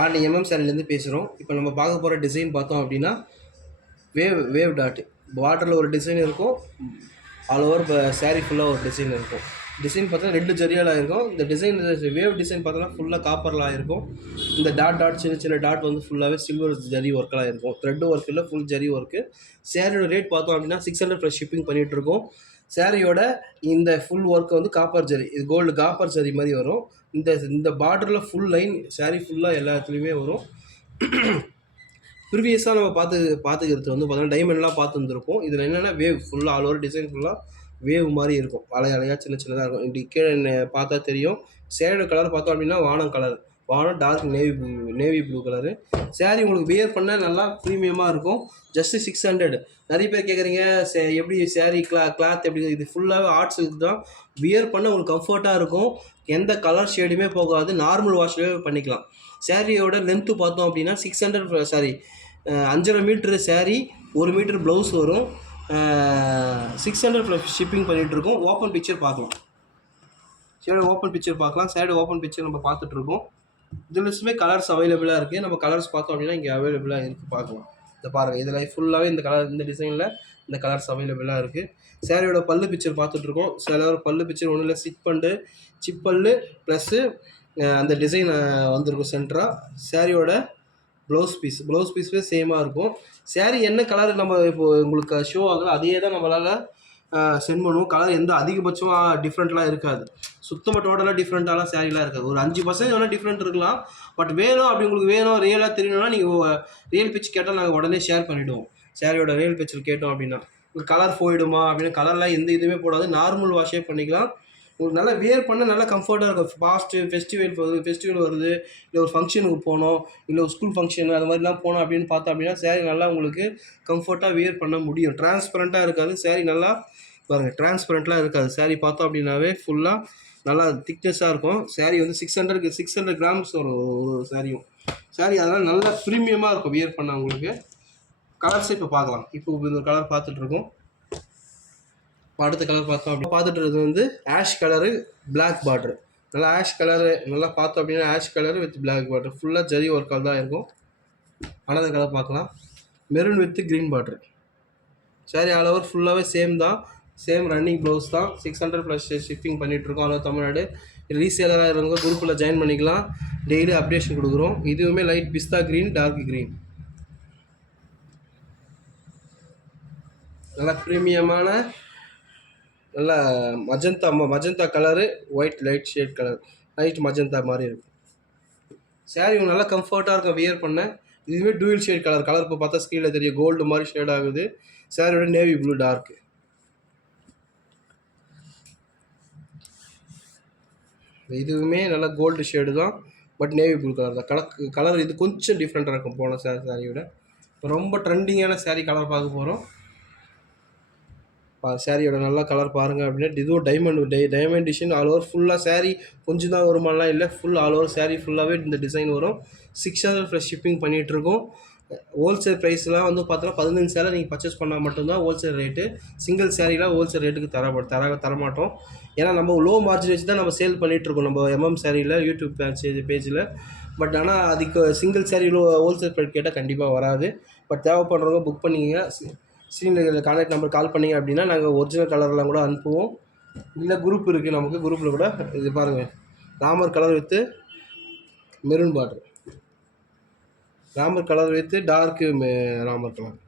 RT சாரிலேருந்து பேசுகிறோம். இப்போ நம்ம பார்க்க போகிற டிசைன் பார்த்தோம் அப்படின்னா வேவ் டாட் பார்டரில் ஒரு டிசைன் இருக்கும். ஆல் ஓவர் இப்போ சாரீ ஃபுல்லாக ஒரு டிசைன் இருக்கும். டிசைன் பார்த்தா 2 ஜரியால் இருக்கும். இந்த டிசைன் வேவ் டிசைன் பார்த்தோன்னா ஃபுல்லாக காப்பரில் ஆகிருக்கும். இந்த டாட் சின்ன டாட் வந்து ஃபுல்லாகவே சில்வர் ஜரி ஒர்க்கெலாம் இருக்கும். த்ரெட் ஒர்க் இல்லை, ஃபுல் ஜரி ஒர்க்கு. சாரியோட ரேட் பார்த்தோம் அப்படின்னா 600 + ஷிப்பிங் பண்ணிகிட்ருக்கோம். சாரியோட இந்த ஃபுல் ஒர்க்கு வந்து காப்பர் ஜரி, இது கோல்டு காப்பர் ஜரி மாதிரி வரும். இந்த பார்டரில் ஃபுல் லைன் சாரீ ஃபுல்லாக எல்லா இடத்துலையுமே வரும். ப்ரீவியஸாக நம்ம பார்த்துக்கிறது வந்து பார்த்தோன்னா டைமண்ட்லாம் பார்த்து வந்துருப்போம். இதில் என்னென்னா வேவ் ஃபுல்லாக ஆல் ஓவர் டிசைன் ஃபுல்லாக வேவ் மாதிரி இருக்கும். அலையாக சின்னதாக இருக்கும். இப்படி கீழே பார்த்தா தெரியும். சேரோட கலர் பார்த்தோம் அப்படின்னா வானம் dark navy blue colour. Sari உங்களுக்கு வியர் பண்ண நல்லா ப்ரீமியமாக இருக்கும். ஜஸ்ட்டு 600. நிறைய பேர் கேட்குறீங்க எப்படி சாரீ கிளாத் எப்படி, இது ஃபுல்லாகவே ஆர்ட்ஸ் தான். வியர் பண்ண உங்களுக்கு கம்ஃபர்ட்டாக இருக்கும். எந்த கலர் ஷேடுமே போகாது. நார்மல் வாஷ்லேயே பண்ணிக்கலாம். சாரியோட லென்த்து பார்த்தோம் அப்படின்னா 5.5 மீட்ரு சாரீ, 1 மீட்டர் ப்ளவுஸ் வரும். 600 + ஷிப்பிங் பண்ணிகிட்ருக்கோம். ஓப்பன் பிக்சர் பார்க்கலாம். சைடு ஓப்பன் பிக்சர் பார்க்கலாம். சைடு ஓப்பன் பிக்சர் நம்ம பார்த்துட்ருக்கோம். இதுலமே கலர்ஸ் அவைலபிளாக இருக்குது. நம்ம கலர்ஸ் பார்த்தோம் அப்படின்னா இங்கே அவைலபிளாக இருக்குது, பார்க்கலாம். இதை பாருங்கள், இதில் ஃபுல்லாகவே இந்த டிசைனில் இந்த கலர்ஸ் அவைலபிளாக இருக்குது. சாரியோட பல்லு பிக்சர் பார்த்துட்ருக்கோம். சில பல்லு பிக்சர் ஒன்றும் இல்லை, சிப் பல்லு ப்ளஸ்ஸு அந்த டிசைன் வந்திருக்கும் சென்டராக. சாரியோட ப்ளவுஸ் பீஸுமே சேமாக இருக்கும். சாரீ என்ன கலர் நம்ம இப்போது உங்களுக்கு ஷோ ஆகுது அதே தான் நம்மளால் சென்ட் பண்ணுவோம். கலர் எந்த அதிகபட்சமாக டிஃப்ரெண்ட்லாம் இருக்காது. சுத்தமாக டோட்டலாக டிஃப்ரெண்ட்டாலாம் சாரீலாம் இருக்காது. ஒரு 5% வேணால் டிஃப்ரெண்ட் இருக்கலாம். பட் வேணும் அப்படி உங்களுக்கு ரியலாக தெரியணும்னா நீங்கள் ரியல் பிக்சர் கேட்டால் நாங்கள் உடனே ஷேர் பண்ணிவிடுவோம். சாரியோட ரியல் பிக்சர் கேட்டோம் அப்படின்னா கலர் போயிடுமா அப்படின்னு, கலர்லாம் எந்த இதுவுமே போடாது. நார்மல் வாஷே பண்ணிக்கலாம். உங்களுக்கு நல்லா வியர் பண்ண நல்லா கம்ஃபர்ட்டாக இருக்கும். ஃபெஸ்டிவல் வருது, இல்லை ஒரு ஃபங்க்ஷனுக்கு போனோம், இல்லை ஒரு ஸ்கூல் ஃபங்க்ஷன் அது மாதிரிலாம் போனோம் அப்படின்னு பார்த்தோம் அப்படின்னா சாரீ நல்லா உங்களுக்கு கம்ஃபர்ட்டாக வியர் பண்ண முடியும். டிரான்ஸ்பரண்ட்டாக இருக்காது சாரீ. நல்லா பாருங்கள், டிரான்ஸ்பரண்ட்லாம் இருக்காது. சாரீ பார்த்தோம் அப்படின்னாவே ஃபுல்லாக நல்லா திக்னஸாக இருக்கும். சாரீ வந்து 600 கிராம்ஸ் வரும் ஒரு சாரியும். சாரீ அதெல்லாம் நல்லா ப்ரீமியமாக இருக்கும் வியர் பண்ண உங்களுக்கு. கலர்ஸை இப்போ பார்க்கலாம். இப்போ இந்த கலர் பார்த்துட்ருக்கோம். அடுத்த கலர் பார்த்தோம் அப்படி பார்த்துட்டு இருக்கிறது வந்து ஆஷ் கலரு, பிளாக் பார்டரு. நல்லா ஆஷ் கலரு நல்லா பார்த்தோம் அப்படின்னா ash colour with black border ஃபுல்லாக ஜரி ஒர்க்கால் தான் இருக்கும். அடுத்த கலர் பார்க்கலாம். Maroon with green border. Sari all over ஃபுல்லாகவே சேம் ரன்னிங் ப்ளவுஸ் தான். 600 + ஷிப்பிங் பண்ணிகிட்ருக்கோம். அவ்வளோ தமிழ்நாடு. ரீசேலராக இருந்தவங்க குரூப்பில் ஜாயின் பண்ணிக்கலாம். டெய்லி அப்டேஷன் கொடுக்குறோம். இதுவுமே லைட் பிஸ்தா க்ரீன், டார்க் க்ரீன். நல்லா ப்ரீமியமான நல்லா magenta colour, white light shade colour, light magenta மாதிரி இருக்கும். சாரீ நல்லா கம்ஃபர்ட்டாக இருக்கும் வியர் பண்ண. இதுவே டூயல் ஷேட் கலர் இப்போ பார்த்தா ஸ்க்ரீனில் தெரியும், கோல்டு மாதிரி ஷேட் ஆகுது. சாரியோட நேவி ப்ளூ டார்க்கு. இதுவுமே நல்லா கோல்டு ஷேடு தான், பட் நேவி ப்ளூ கலர் தான். கலர் இது கொஞ்சம் டிஃப்ரெண்ட்டாக இருக்கும் போன சாரியோட. இப்போ ரொம்ப ட்ரெண்டிங்கான சாரீ கலர் பார்க்க போகிறோம். சாரியோட நல்லா கலர் பாருங்கள் அப்படின்னா இதுவும் டைமண்ட் டிசைன் ஆல் ஓவர் ஃபுல்லாக சாரீ கொஞ்சம் தான் வருமானலாம் இல்லை, ஃபுல் ஆல் ஓவர் சாரீ ஃபுல்லாகவே இந்த டிசைன் வரும். 600 + ஷிப்பிங் பண்ணிகிட்ருக்கோம். ஹோல்சேல் ப்ரைஸ்லாம் வந்து பார்த்தோன்னா 15 சேலை நீங்கள் பர்ச்சேஸ் பண்ணால் மட்டும்தான் ஹோல்சேல் ரேட்டு. சிங்கிள் சாரீலாம் ஹோல்சேல் ரேட்டுக்கு தரமாட்டோம். ஏன்னா நம்ம லோ மார்ஜின் வச்சு தான் நம்ம சேல் பண்ணிகிட்ருக்கோம் நம்ம சாரியில் யூடியூப் பேஜில். பட் ஆனால் அதுக்கு சிங்கிள் சாரீ ஹோல்சேல் ப்ரைஸ் கேட்டால் கண்டிப்பாக வராது. பட் தேவைப்படுறவங்க புக் பண்ணிங்க. ஸ்க்ரீனில் கான்டாக்ட் நம்பர் கால் பண்ணிங்க அப்படின்னா நாங்கள் ஒரிஜினல் கலர்லாம் கூட அனுப்புவோம். இல்லை குரூப் இருக்குது நமக்கு, குரூப்பில் கூட இது பாருங்கள், Ramar colour with maroon border, Ramar colour with dark Ramar colour,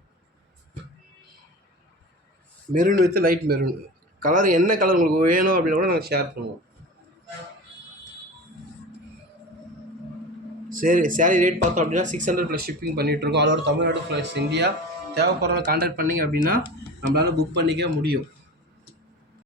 maroon with light maroon colour. என்ன கலர் உங்களுக்கு வேணும் அப்படின்னு கூட நாங்கள் ஷேர் பண்ணுவோம். சாரி ரேட் பார்த்தோம் அப்படின்னா 600 + ஷிப்பிங் பண்ணிகிட்ருக்கோம். அதோட தமிழ்நாடு ப்ளஸ் இந்தியா. தேவைப்படுறவங்க கான்டாக்ட் பண்ணிங்க அப்படின்னா நம்மளால் புக் பண்ணிக்க முடியும்.